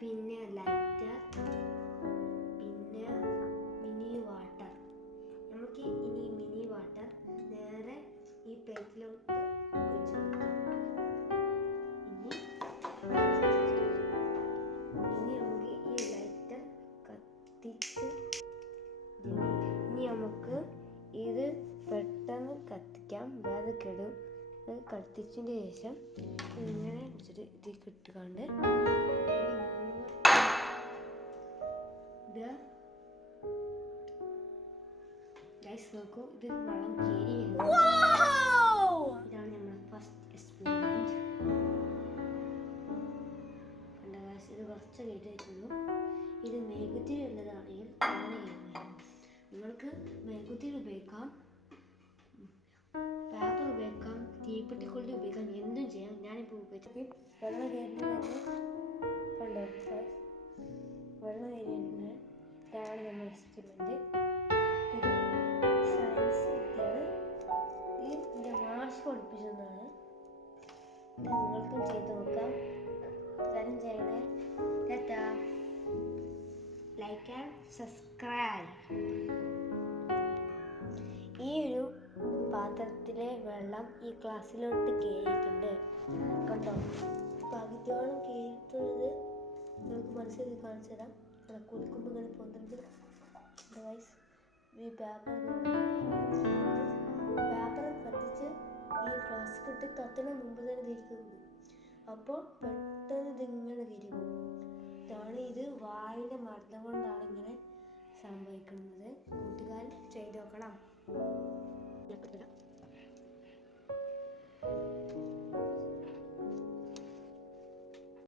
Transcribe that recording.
പിന്നെ ലൈറ്റർ, പിന്നെ mini water. നമുക്ക് ഇനി മിനി വാട്ടർ നേരെ ഈ പ്ലേറ്റിലോട്ട് ഒഴിച്ചു കൊടുക്കാം. ഇനി നമുക്ക് ഈ ലൈറ്റർ കത്തിച്ച് ഇനി നമുക്ക് ഇത് പെട്ടെന്ന് കത്തിക്കാം. വേറെ കെടും. കത്തിച്ചതിന് ശേഷം ഇങ്ങനെ വെച്ചിട്ട് ഇത് കിട്ടുകാണ്ട് നോക്കൂ, ഇത് വെള്ളം കേരി വരുന്നത്. ഇതാണ് നമ്മുടെ ഫസ്റ്റ് എക്സ്പെരിമെന്റ്. ഇത് കുറച്ച് കേട്ട് വെച്ചുള്ളൂ. ഇത് മെഴുകുതിരി ഉള്ളതാണെങ്കിൽ അങ്ങനെ ചെയ്യുന്നത്. നിങ്ങൾക്ക് മെഴുകുതിരി ഉപയോഗിക്കാം, പേപ്പർ ഉപയോഗിക്കാം, തീപ്പെട്ടിക്കൊള്ളി ഉപയോഗിക്കാം, എന്തും ചെയ്യാം. ഞാനിപ്പോൾ ഉപയോഗിച്ചത് വെള്ളം കയറുന്നത് കണ്ടോ, വെള്ളം കയറിയിട്ടുണ്ട്. ഇതാണ് നമ്മുടെ എക്സ്പെരിമെന്റ്. ഇത് സയൻസ് ഇതാണ്. ഇത് എൻ്റെ മാഷ് പഠിപ്പിച്ചതാണ്. ഇത് നിങ്ങൾക്കും ചെയ്ത് നോക്കാം. എല്ലാവരും ചെയ്യണേ. Like and subscribe. ഈ ഒരു പാത്രത്തിലെ വെള്ളം ഈ ഗ്ലാസ്സിലോട്ട് കയറിയിട്ടുണ്ട്. കണ്ടോ, പകുതിയോളം കയറിയിട്ടുള്ളത് നിങ്ങൾക്ക് മനസ്സിലാക്കി കാണിച്ചു തരാം. കുടിക്കുമ്പോൾ ഇങ്ങനെ പോകുന്നുണ്ട്. ഈ പേപ്പർ കത്തിച്ച് ഈ ഗ്ലാസ് കിട്ടി കത്തണ മുമ്പ് തന്നെ തിരിക്കുന്നത്. അപ്പോൾ പെട്ടെന്ന് ഇതിങ്ങനെ തിരിക്കും. ഇതാണ് ഇത് വായുടെ മർദ്ദം കൊണ്ടാണ് ഇങ്ങനെ സംഭവിക്കുന്നത്. കൂട്ടുകാർ